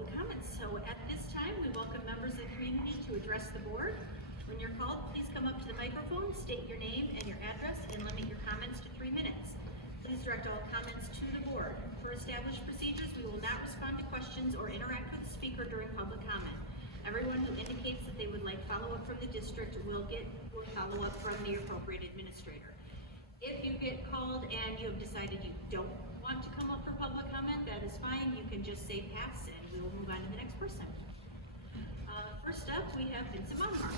public comments. So at this time, we welcome members of the community to address the board. When you're called, please come up to the microphone, state your name and your address, and limit your comments to 3 minutes. Please direct all comments to the board. For established procedures, we will not respond to questions or interact with the speaker during public comment. Everyone who indicates that they would like follow-up from the district will get follow-up from the appropriate administrator. If you get called and you have decided you don't want to come up for public comment, that is fine. You can just say pass and we will move on to the next person. First up, we have Vincent Monmar.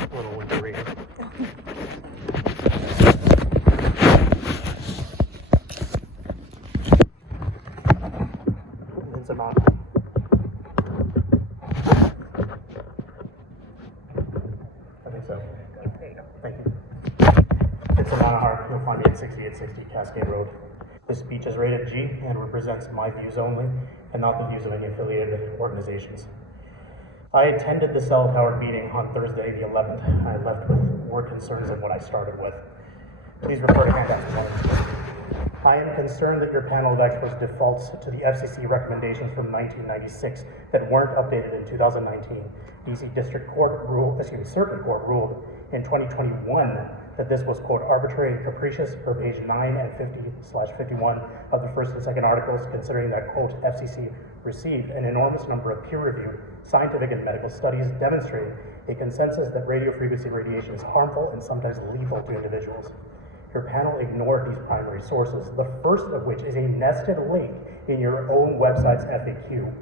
A little wintry. Vincent Monmar. I think so. There you go. Thank you. It's a Monahar. You'll find me at 6860 Cascade Road. This speech is rated G and represents my views only and not the views of any affiliated organizations. I attended the cell tower meeting on Thursday the 11th. I left with more concerns than what I started with. Please refer to handouts 1 and 2. I am concerned that your panel of experts defaults to the FCC recommendations from 1996 that weren't updated in 2019. DC Circuit Court ruled in 2021 that this was, quote, arbitrary and capricious per page 9 and 50/51 of the first and second articles, considering that, quote, FCC received an enormous number of peer-reviewed scientific and medical studies demonstrating a consensus that radio frequency radiation is harmful and sometimes lethal to individuals. Your panel ignored these primary sources, the first of which is a nested link in your own website's FAQ.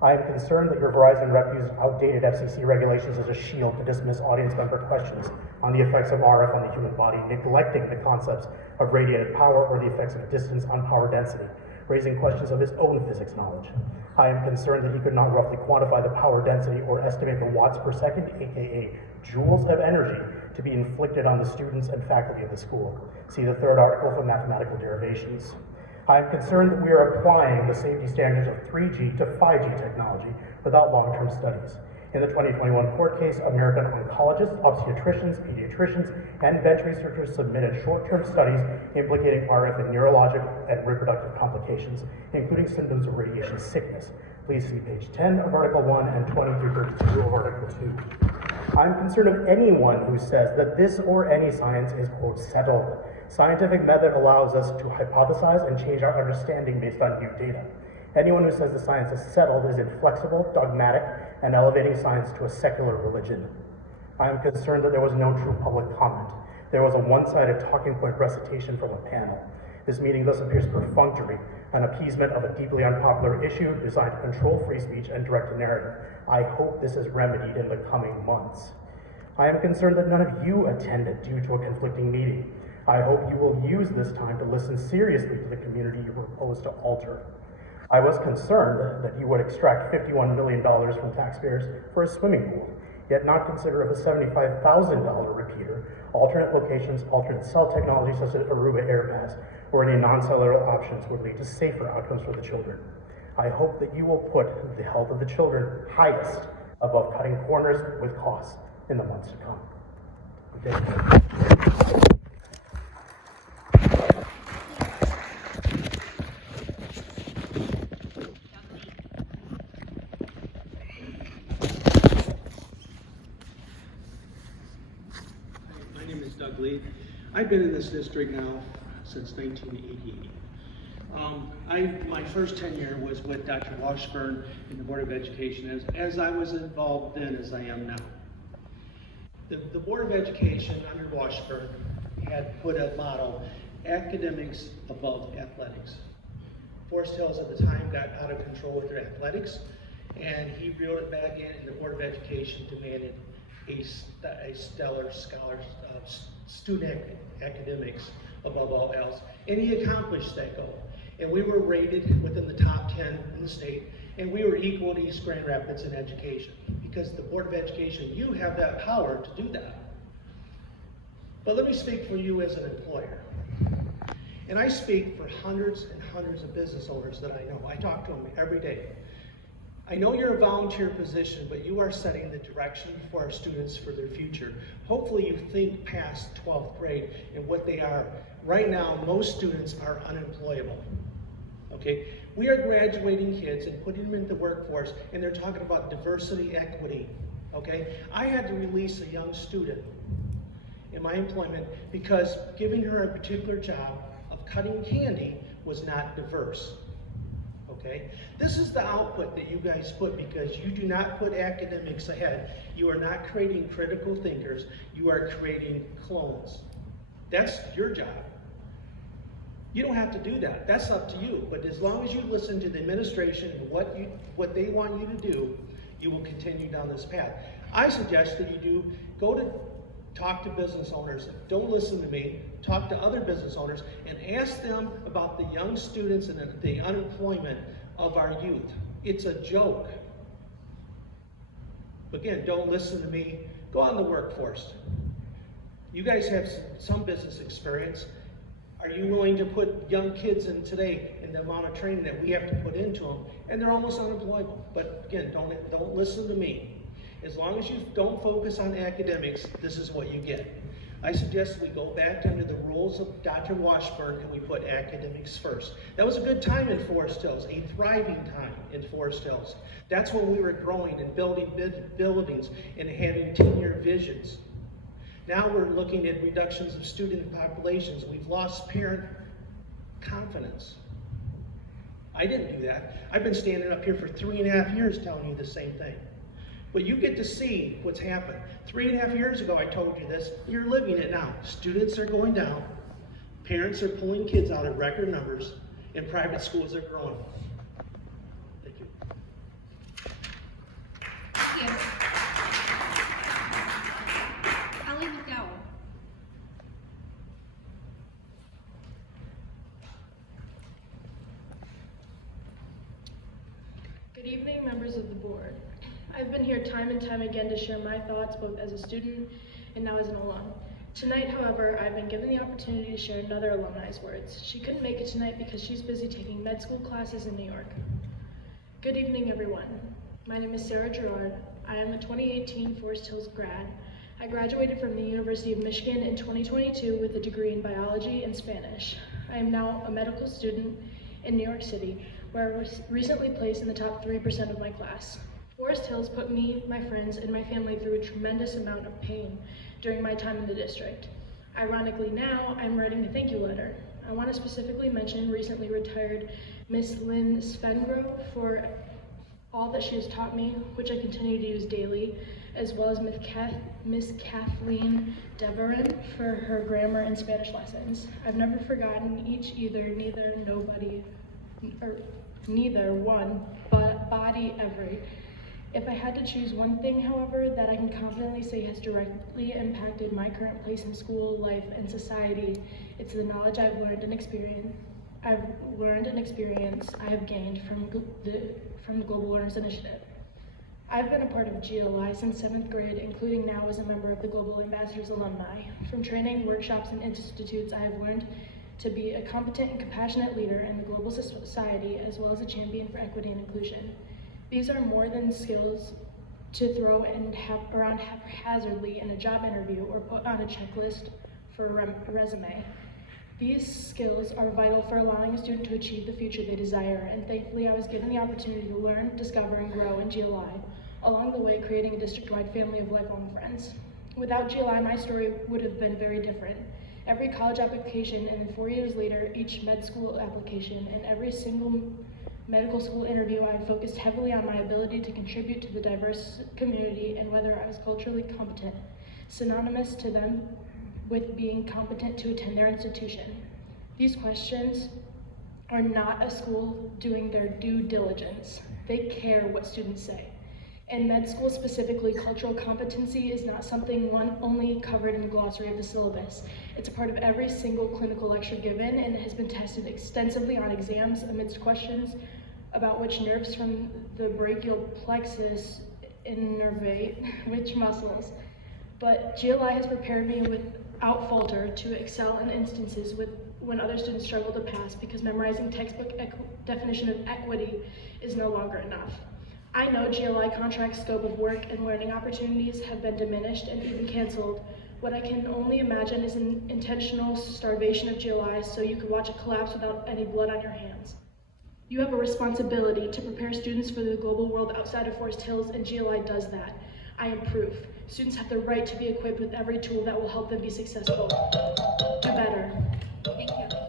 I am concerned that your Verizon rep used outdated FCC regulations as a shield to dismiss audience member questions on the effects of RF on the human body, neglecting the concepts of radiated power or the effects of distance on power density, raising questions of his own physics knowledge. I am concerned that he could not roughly quantify the power density or estimate the watts per second, aka joules of energy, to be inflicted on the students and faculty of the school. See the third article for mathematical derivations. I am concerned that we are applying the safety standards of 3G to 5G technology without long-term studies. In the 2021 court case, American oncologists, obstetricians, pediatricians, and bench researchers submitted short-term studies implicating RF in neurological and reproductive complications, including symptoms of radiation sickness. Please see page 10 of Article 1 and 20 through 32 of Article 2. I'm concerned of anyone who says that this or any science is, quote, settled. Scientific method allows us to hypothesize and change our understanding based on new data. Anyone who says the science is settled is inflexible, dogmatic, and elevating science to a secular religion. I am concerned that there was no true public comment. There was a one-sided talking point recitation from a panel. This meeting thus appears perfunctory, an appeasement of a deeply unpopular issue designed to control free speech and direct a narrative. I hope this is remedied in the coming months. I am concerned that none of you attended due to a conflicting meeting. I hope you will use this time to listen seriously to the community you propose to alter. I was concerned that you would extract $51 million from taxpayers for a swimming pool, yet not consider of a $75,000 repeater, alternate locations, alternate cell technology such as Aruba AirPass, or any non-cellular options would lead to safer outcomes for the children. I hope that you will put the health of the children highest above cutting corners with costs in the months to come. Okay. I've been in this district now since 1988. My first tenure was with Dr. Washburn in the Board of Education, as I was involved then as I am now. The Board of Education under Washburn had put a motto, academics above athletics. Forest Hills at the time got out of control with their athletics, and he reeled it back in, and the Board of Education demanded a stellar scholar, student academics above all else, and he accomplished that goal. And we were rated within the top 10 in the state, and we were equal to East Grand Rapids in education, because the Board of Education, you have that power to do that. But let me speak for you as an employer. And I speak for hundreds and hundreds of business owners that I know. I talk to them every day. I know you're a volunteer position, but you are setting the direction for our students for their future. Hopefully you think past 12th grade and what they are. Right now, most students are unemployable. Okay? We are graduating kids and putting them into the workforce, and they're talking about diversity, equity. Okay? I had to release a young student in my employment because giving her a particular job of cutting candy was not diverse. Okay? This is the output that you guys put because you do not put academics ahead. You are not creating critical thinkers. You are creating clones. That's your job. You don't have to do that. That's up to you. But as long as you listen to the administration and what they want you to do, you will continue down this path. I suggest that you talk to business owners. Don't listen to me. Talk to other business owners and ask them about the young students and the unemployment of our youth. It's a joke. Again, don't listen to me. Go out in the workforce. You guys have some business experience. Are you willing to put young kids in today in the amount of training that we have to put into them? And they're almost unemployable. But again, don't listen to me. As long as you don't focus on academics, this is what you get. I suggest we go back under the rules of Dr. Washburn and we put academics first. That was a good time in Forest Hills, a thriving time in Forest Hills. That's when we were growing and building buildings and having 10-year visions. Now we're looking at reductions of student populations. We've lost parent confidence. I didn't do that. I've been standing up here for 3.5 years telling you the same thing. But you get to see what's happened. 3.5 years ago I told you this, you're living it now. Students are going down, parents are pulling kids out at record numbers, and private schools are growing. Thank you. Thank you. Ellie McDowell. Good evening, members of the board. I've been here time and time again to share my thoughts both as a student and now as an alum. Tonight, however, I've been given the opportunity to share another alumni's words. She couldn't make it tonight because she's busy taking med school classes in New York. Good evening, everyone. My name is Sarah Gerard. I am a 2018 Forest Hills grad. I graduated from the University of Michigan in 2022 with a degree in biology and Spanish. I am now a medical student in New York City, where I was recently placed in the top 3% of my class. Forest Hills put me, my friends, and my family through a tremendous amount of pain during my time in the district. Ironically now, I'm writing a thank you letter. I want to specifically mention recently retired Miss Lynn Svengrove for all that she has taught me, which I continue to use daily, as well as Miss Kathleen Deverin for her grammar and Spanish lessons. I've never forgotten neither one, but body every. If I had to choose one thing, however, that I can confidently say has directly impacted my current place in school, life, and society, it's the knowledge I've learned and experience I have gained from the Global Learners Initiative. I've been a part of GLI since 7th grade, including now as a member of the Global Ambassadors Alumni. From training, workshops, and institutes, I have learned to be a competent and compassionate leader in the global society, as well as a champion for equity and inclusion. These are more than skills to throw around haphazardly in a job interview or put on a checklist for a resume. These skills are vital for allowing a student to achieve the future they desire, and thankfully I was given the opportunity to learn, discover, and grow in GLI, along the way creating a district-wide family of lifelong friends. Without GLI, my story would have been very different. Every college application, and then 4 years later, each med school application, and every single medical school interview, I focused heavily on my ability to contribute to the diverse community and whether I was culturally competent, synonymous to them with being competent to attend their institution. These questions are not a school doing their due diligence. They care what students say. In med school specifically, cultural competency is not something one only covered in the glossary of the syllabus. It's a part of every single clinical lecture given, and it has been tested extensively on exams amidst questions about which nerves from the brachial plexus innervate which muscles. But GLI has prepared me without falter to excel in instances when other students struggle to pass because memorizing textbook definition of equity is no longer enough. I know GLI contract scope of work and learning opportunities have been diminished and even canceled. What I can only imagine is an intentional starvation of GLI so you could watch it collapse without any blood on your hands. You have a responsibility to prepare students for the global world outside of Forest Hills, and GLI does that. I am proof. Students have the right to be equipped with every tool that will help them be successful. Do better. Thank you.